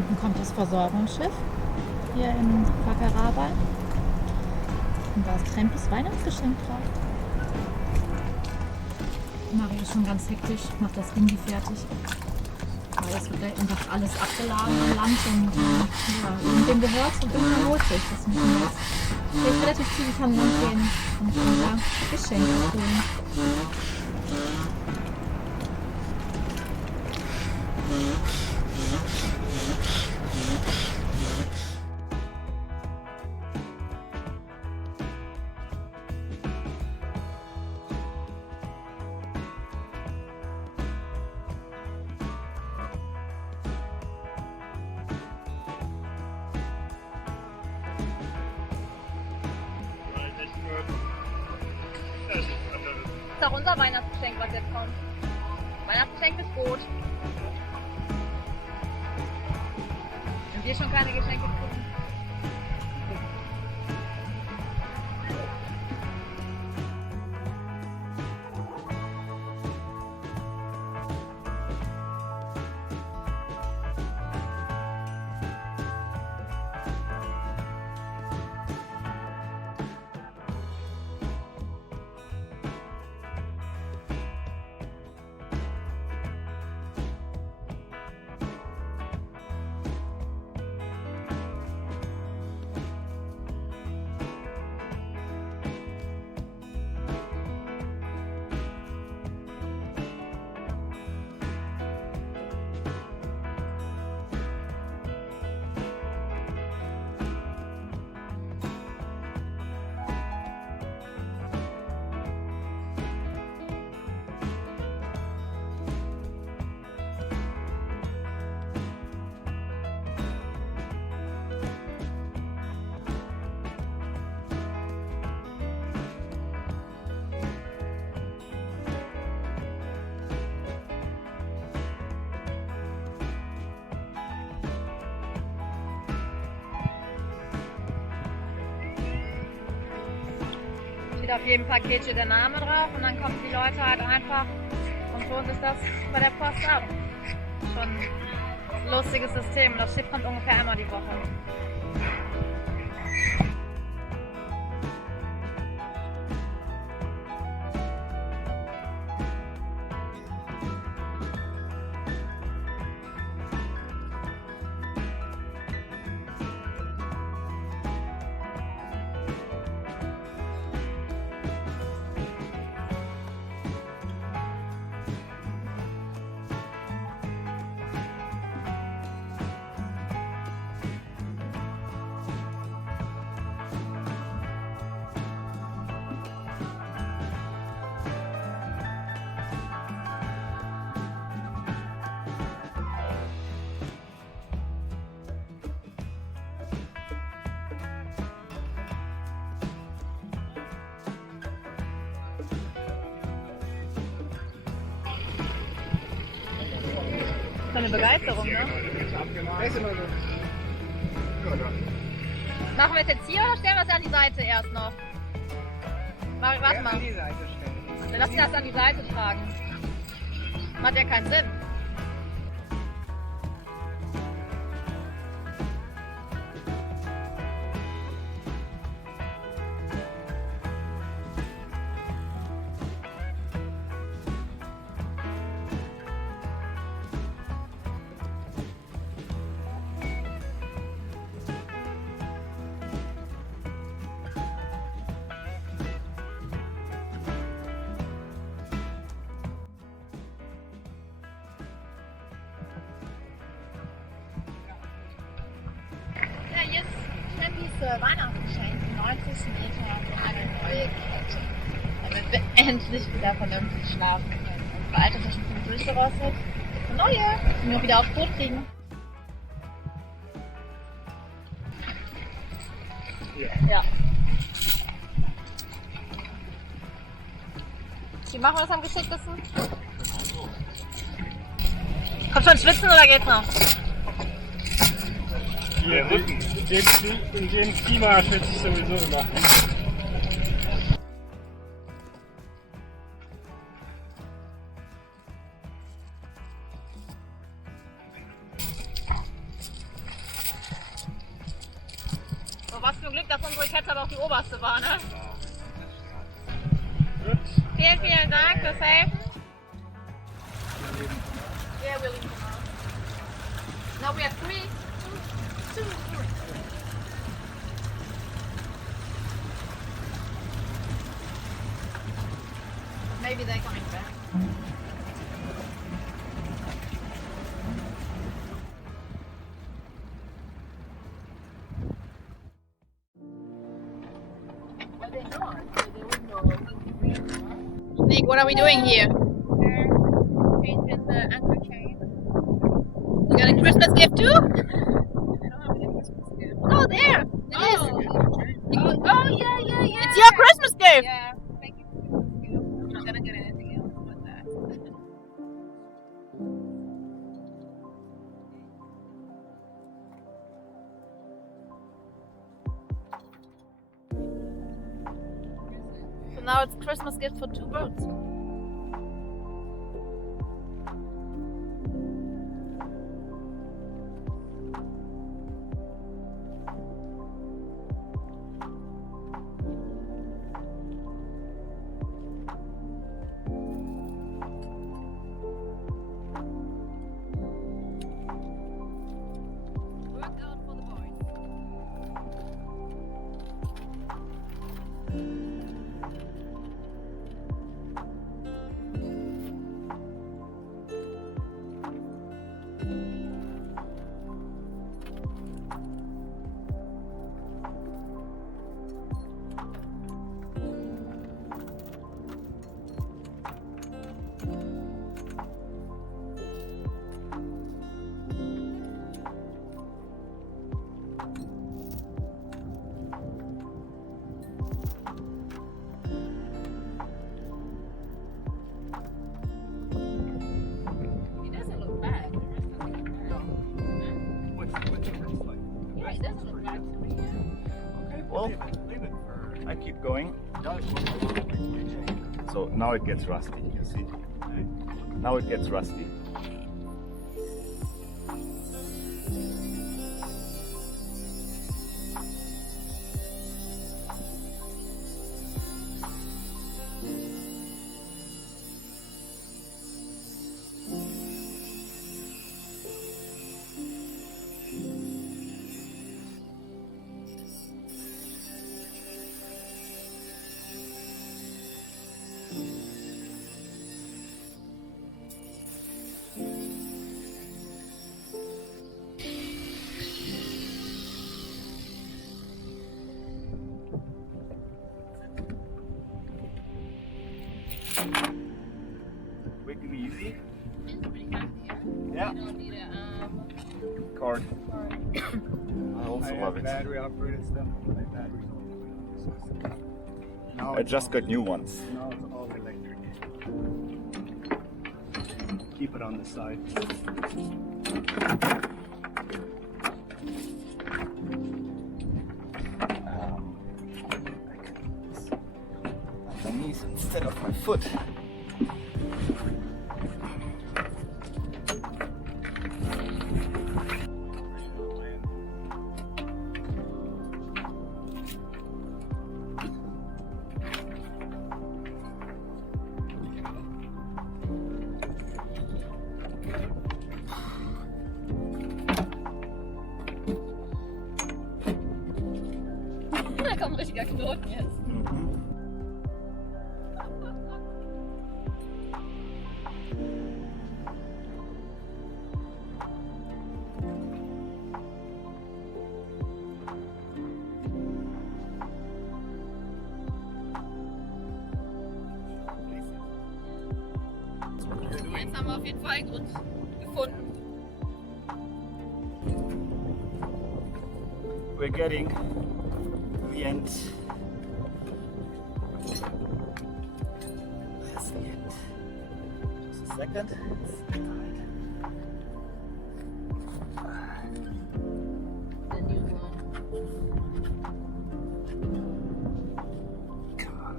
hinten kommt das Versorgungsschiff hier in Fakaraba. Und da ist Trempis Weihnachtsgeschenk drauf. Mario ist schon ganz hektisch, macht das Ding fertig. Weil es wird gleich einfach alles abgeladen am Land und ja, dem gehört so dünner lohnt sich. Das müssen wir jetzt relativ zügig an Land gehen und unser Geschenk abholen. Das ist auch unser Weihnachtsgeschenk, was jetzt kommt. Weihnachtsgeschenk ist Brot. Wenn wir schon keine Geschenke kriegen. Steht auf jedem Paket steht der Name drauf und dann kommen die Leute halt einfach und für uns ist das bei der Post ab. Schon ein lustiges System. Das Schiff kommt ungefähr einmal die Woche. So eine Begeisterung, ne? Machen wir es jetzt hier oder stellen wir es an die Seite erst noch? Warte mal. Dann lass das an die Seite tragen. Macht ja keinen Sinn. Jetzt Trempis Weihnachtsgeschenk, 90 Meter, eine neue Kette. Damit wir endlich wieder vernünftig schlafen können. Unsere alte Taschen sind durchgerostet. Eine neue, die wir noch wieder aufs Boot kriegen. Ja. Wie machen wir das am geschicktesten? Kommt schon schwitzen oder geht's noch? Hier, in dem Klima schwitze ich sowieso immer. nur Glück, dass unsere Kette aber auch die oberste war, ne? Gut. Vielen Dank fürs Helfen. Yeah, we're leaving tomorrow. Now we have three. Two. Maybe they're coming back. Nick, what are we doing here? Changing the anchor chain. You got a Christmas gift too? I don't have any Christmas gift. Oh, there! It is! Oh, yeah. It's your Christmas gift! Yeah, thank you for the Christmas gift. I'm not gonna get anything else but that. So now it's Christmas gift for two birds. Workout for the boys. It doesn't look bad. Yeah, it doesn't look bad to me. Okay, well, I keep going. So now it gets rusty, you see? Now it gets rusty. Quick and easy. It's pretty hefty. Yeah. You don't need a Cord. I also love it. Battery operated stuff. My battery's all now I just got new ones. Now it's all electric. Keep it on the side. My knees instead of my foot. Da kommt ein richtiger Knoten jetzt. Jetzt haben wir auf jeden Fall einen Grund gefunden. We're getting to the end. That's the end. Just a second. The new one. Come on.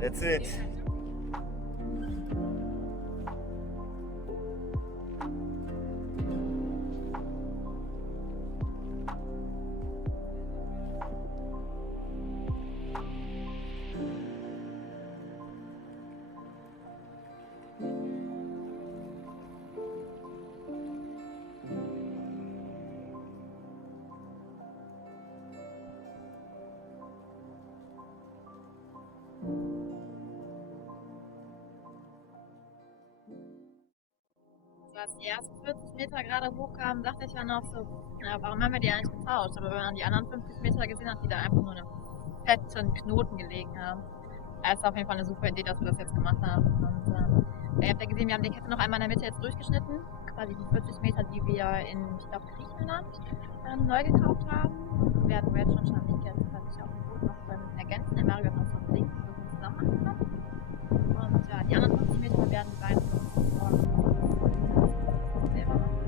That's it. als die ersten 40 Meter gerade hochkamen, dachte ich dann auch so, ja, warum haben wir die eigentlich getauscht? Aber wenn man die anderen 50 Meter gesehen hat, die da einfach nur in einem fetten Knoten gelegen haben, ist auf jeden Fall eine super Idee, dass wir das jetzt gemacht haben. Und ihr habt ja gesehen, wir haben die Kette noch einmal in der Mitte jetzt durchgeschnitten. Quasi die 40 Meter, die wir in, ich glaube, Griechenland neu gekauft haben, werden wir jetzt schon die Kette sich auf dem Boot noch ergänzen. Der Mario hat noch so ein Ding, das wir zusammen machen können. Und ja, die anderen 50 Meter werden die beiden selber machen.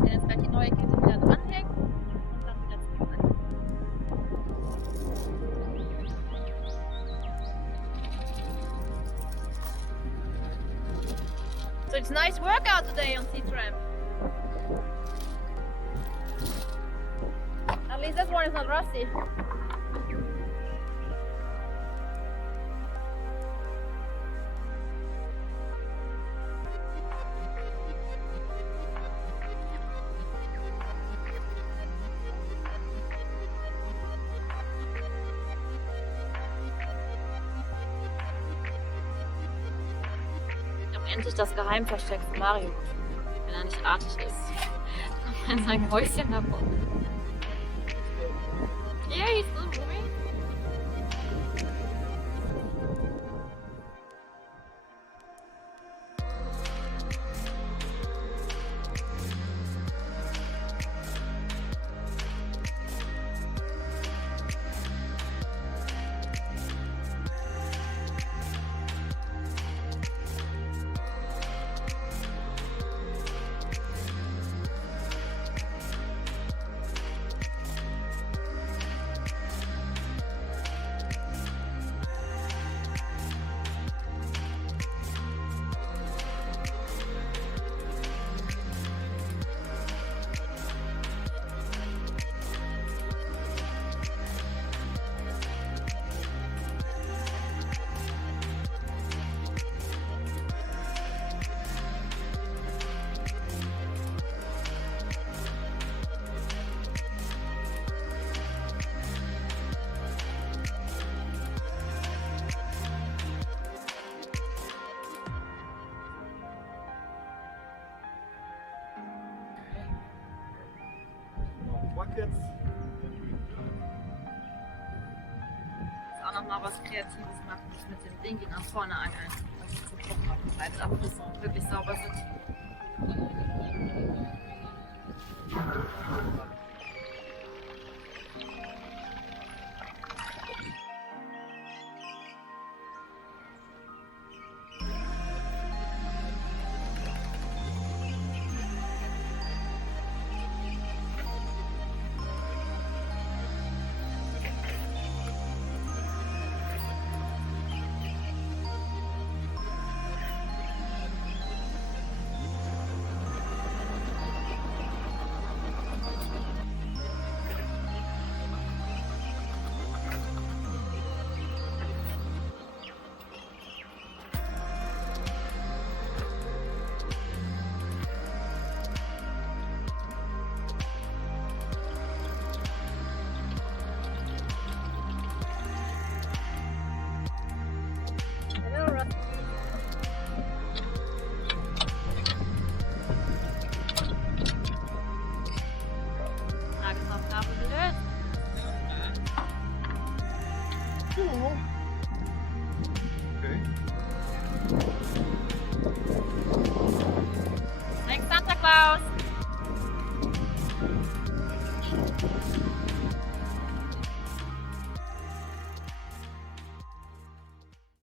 Wir werden jetzt gleich die neue Kette wieder dranhängen und dann wieder zurück. So it's a nice workout today on Sea-Tramp. At least this one is not rusty. Endlich das Geheimversteck von Mario, wenn er nicht artig ist. Kommt in sein Häuschen davon. Yeah, he's still moving. Buckets. Auch nochmal was Kreatives machen, nicht mit dem Ding nach vorne angeln. Das ist zu gucken, ob die beiden Abrisse wirklich sauber sind. Tagesaufgabe gelöst. Okay. Thanks, Santa Claus.